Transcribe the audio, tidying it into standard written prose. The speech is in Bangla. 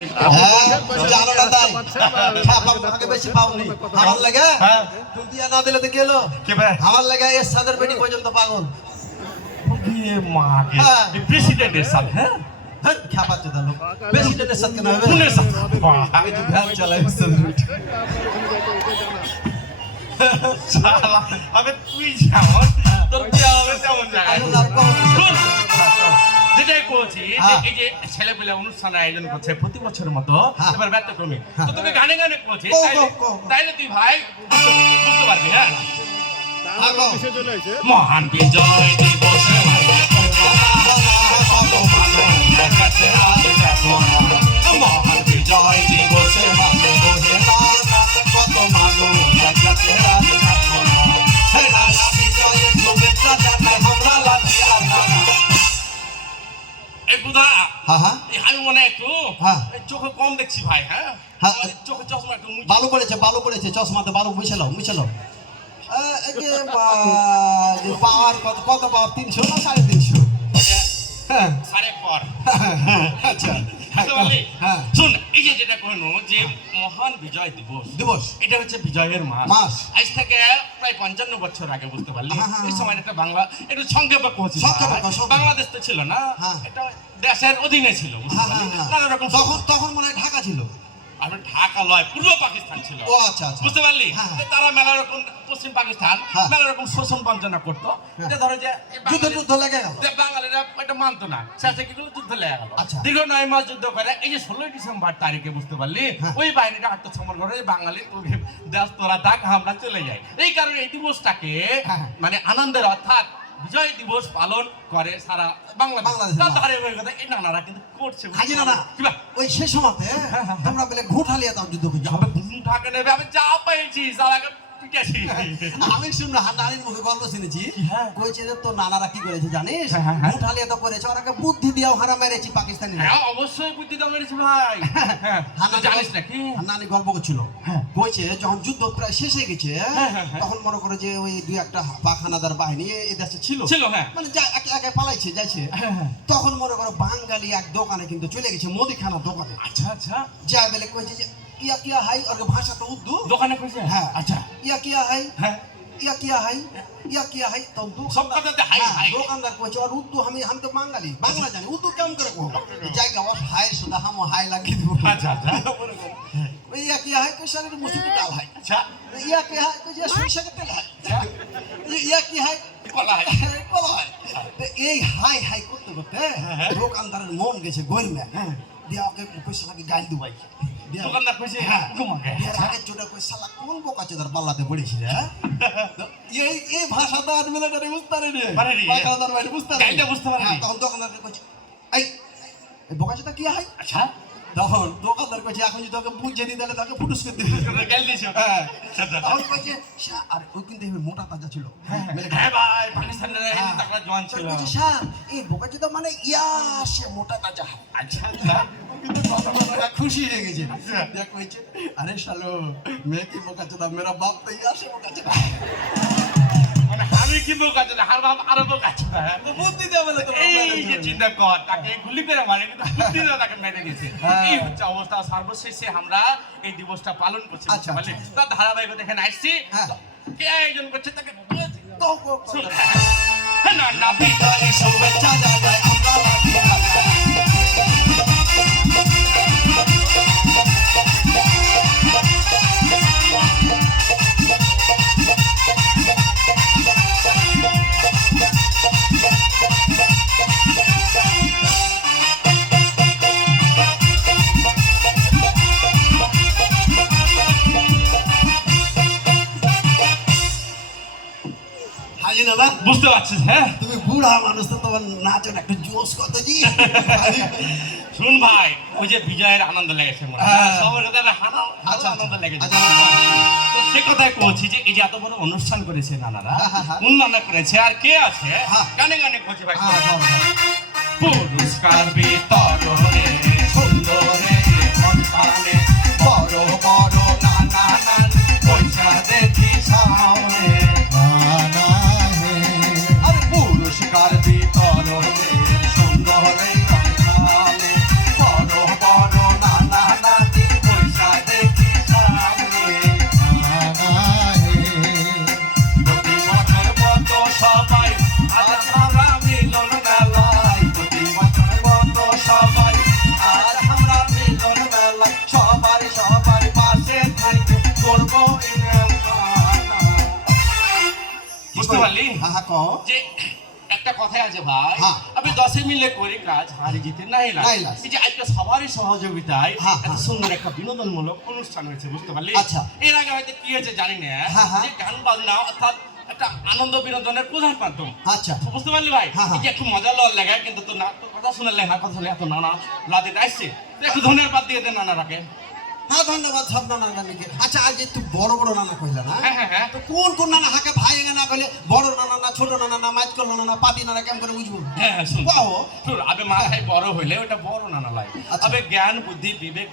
জানো না তাই আমাকে বেশি পাওনি আমার লাগে তুমি দিয়া না দিলে তো গেল আমার লাগে এর সাদের বেটি পর্যন্ত পাগল প্রেসিডেন্টের সাথে হ্যাঁ খাপাচ্ছে তাহলে প্রেসিডেন্টের সাথে কেন হবে কোনের সাথে আমি তো ভ্যান চালাই আমি তুই যেমন তোর বিয়ে হবে তেমন জায়গায় যেটাই করছি এই যে ছেলে পেলে অনুষ্ঠান আয়োজন করছে প্রতি বছরের মতো এবার ব্যতিক্রমী তো তোকে গানে গানে করছি তাইলে তুই ভাই বুঝতে পারবি হ্যাঁ মহান বিজয় দিবস মহান বিজয় দিবস কত মানুষ আমি মনে একটু চোখে কম দেখছি ভাই হ্যাঁ চোখে চশমা একটু ভালো পড়েছে চশমাতে ভালো মিশালো পাওয়ার কত পাওয়ার 300 না 350 সাড়ে পর আচ্ছা শুন এই যে যেটা কইনো যে মহান বিজয় দিবস এটা হচ্ছে বিজয়ের মাস আজ থেকে প্রায় 55 বছর আগে বুঝতে পারলি এই সময় একটা বাংলা একটু সংক্ষেপে কইছি বাংলাদেশ তো ছিল না এটা দেশের অধীনে ছিল বুঝতে পারলি নানা রকম তখন মনে হয় ঢাকা ছিল আর ঢাকা লয় পূর্ব পাকিস্তান ছিল ও আচ্ছা বুঝতে পারলি তারা মেলা রকম পশ্চিম পাকিস্তান মেলা রকম শোষণ বঞ্চনা করতো এটা ধরো যে যুদ্ধ লেগে গেল বাঙালিরা এটা মানতো না শেষে কি করলো যুদ্ধ লেগে গেল দীর্ঘ 9 মাস যুদ্ধ করে এই যে 16 ডিসেম্বর তারিখে বুঝতে পারলি ওই বাহিনীটা আত্মসমর্পণ করে বাঙালি দেশ তোরা থাক আমরা চলে যাই এই কারণে এই দিবসটাকে মানে আনন্দের অর্থাৎ বিজয় দিবস পালন করে সারা বাংলাদেশ এই নানারা কিন্তু করছে ওই সে সময়তে তোমরা বলে ঘুঠালিয়া দাও যুদ্ধ করছি ঘুঠাকে নেবে আমি যা পেয়েছি আমি শুনলো নানির মুখে গল্প শুনেছি কইছে যে তোর নানারা কি করেছে জানিস ঘুঠালিয়া তো করেছে ওরাকে বুদ্ধি দিয়েও হারা মেরেছি পাকিস্তানি অবশ্যই বুদ্ধি দিয়ে মেরেছি ভাই জানিস নাকি নানি গল্প করছিল কইছে যখন যুদ্ধ প্রায় শেষ হয়ে গেছে তখন মনে করে যে ওই দুই একটা পাখানাদার বাহিনী এই দেশে ছিল মানে একে পালাইছে যাইছে তখন মনে করো বাঙালি এক দোকানে কিন্তু চলে গেছে মুদিখানার দোকানে আচ্ছা যা বলে কইছে যে किया है और भाषा तो उर्दू दुकान कइसे हां अच्छा किया है तो उर्दू सब कहते हाय दुकानदार को और उर्दू हम तो बांग्ला जाने उर्दू कम करे को जाएगा और हाय सुधा हम हाय लगी दो अच्छा किया है कोई सारे मुसीबत डाल है अच्छा किया है कोई सुशा के तेल है किया है कोला है तो এই হাই হাই করতে দোকানদারের মন গেছে গরমে দিয়া ওকে পয়সা লাগে গাইল দুবাই দোকানদার কইছে ঘুমাকে আগে ছোট কই শালা কোন বোকাচোদার পাল্লাতে পড়েছি রে এই ভাষাটা আজ মেলাটারে বুঝতে পারে রে বাকাদার বাইরে বুঝতে পারে এটা বুঝতে পারে তখন দোকানদার কইছে এই বোকাচোদা কি হয় আচ্ছা তখন দোকানদার কইছে এখন যদি তোকে বুঝে দিই তাহলে তাকে ফুটুস করে দিবি গাল দিছো তখন কইছে আর ওই কিন্তু মোটা তাজা ছিল হ্যাঁ ভাই পাকিস্তানের টাকা জওয়ান ছিল কইছে স্যার এই বোকাচোদা মানে সে মোটা তাজা আচ্ছা কিন্তু কথা খুশি হয়ে গেছে দেখ কইছে আরে শালো मैं की बोकाचोदा मेरा बाप तो या से बोकाचोदा মানে আমি কি बोकाचोदा হার বাপ আরো बोकाचोदा বুদ্ধি দেয়া বলে তো এই যে চিন্তা কর তাকে গুলি করে মারে কিন্তু বুদ্ধি দিয়ে তাকে মেরে দিয়েছে এই হচ্ছে অবস্থা সর্বশেষে আমরা এই দিবসটা পালন করছি আচ্ছা বলে তার ধারাবাহিকতা এখানে আসছি কে আয়োজন করছে তাকে তো না না বিজয় শুভেচ্ছা জানাই আমরা বুঝতে পারছিস হ্যাঁ তুমি বুড়া মানুষ তো তোমার নাচের একটা জোশ কত জি শুন ভাই ওই যে বিজয়ের আনন্দ লেগেছে সবার কথা আনন্দ লেগেছে তো সে কথাই বলছি যে এই যে এত বড় অনুষ্ঠান করেছে নানারা উন্নয়ন করেছে আর কে আছে গানে গানে করছে ভাই পুরস্কার বিতরণে সুন্দরে মনপানে বড় বড় নানা পয়সা দেখি সামনে পুরস্কার বিতরণে সুন্দরে বড় বড় নানা বুঝতে পারলি হ্যাঁ হ্যাঁ কও যে একটা কথাই আছে ভাই হ্যাঁ। আমি 10 মিলে করি কাজ হারি জিতে নাই নাই লাগে লাগে। এই যে আজকে সবারই সহযোগিতায় হ্যাঁ, এত হ্যাঁ। সুন্দর একটা বিনোদনমূলক অনুষ্ঠান হয়েছে বুঝতে পারলি আচ্ছা। এর আগে হয়তো কি হয়েছে জানি না হ্যাঁ, হ্যাঁ। যে গান বাজনা অর্থাৎ একটা আনন্দ বিনোদনের প্রধান মাধ্যম আচ্ছা বুঝতে পারলি ভাই হ্যাঁ, হ্যাঁ। এই যে একটু মজা লওয়ার লাগে কিন্তু তোর না তোর কথা শুনে না কথা শুনে এত নানা লাদিন আসছে তুই একটু ধন্যবাদ দিয়ে দে নানা রাখে হ্যাঁ ধন্যবাদ সব নানা নানিকে আচ্ছা আজ তুই বড় বড় নানা কইলা না হ্যাঁ হ্যাঁ হ্যাঁ তো কোন কোন নানা হাকে ভাই না কইলে বড় নানা না ছোট নানা না মাইকল নানা না পাতি নানা কেমন করে বুঝবো হ্যাঁ হ্যাঁ শুন বাহ শুন আবে মাথায় বড় হইলে ওটা বড় নানা লাগে আচ্ছা। আবে জ্ঞান বুদ্ধি বিবেক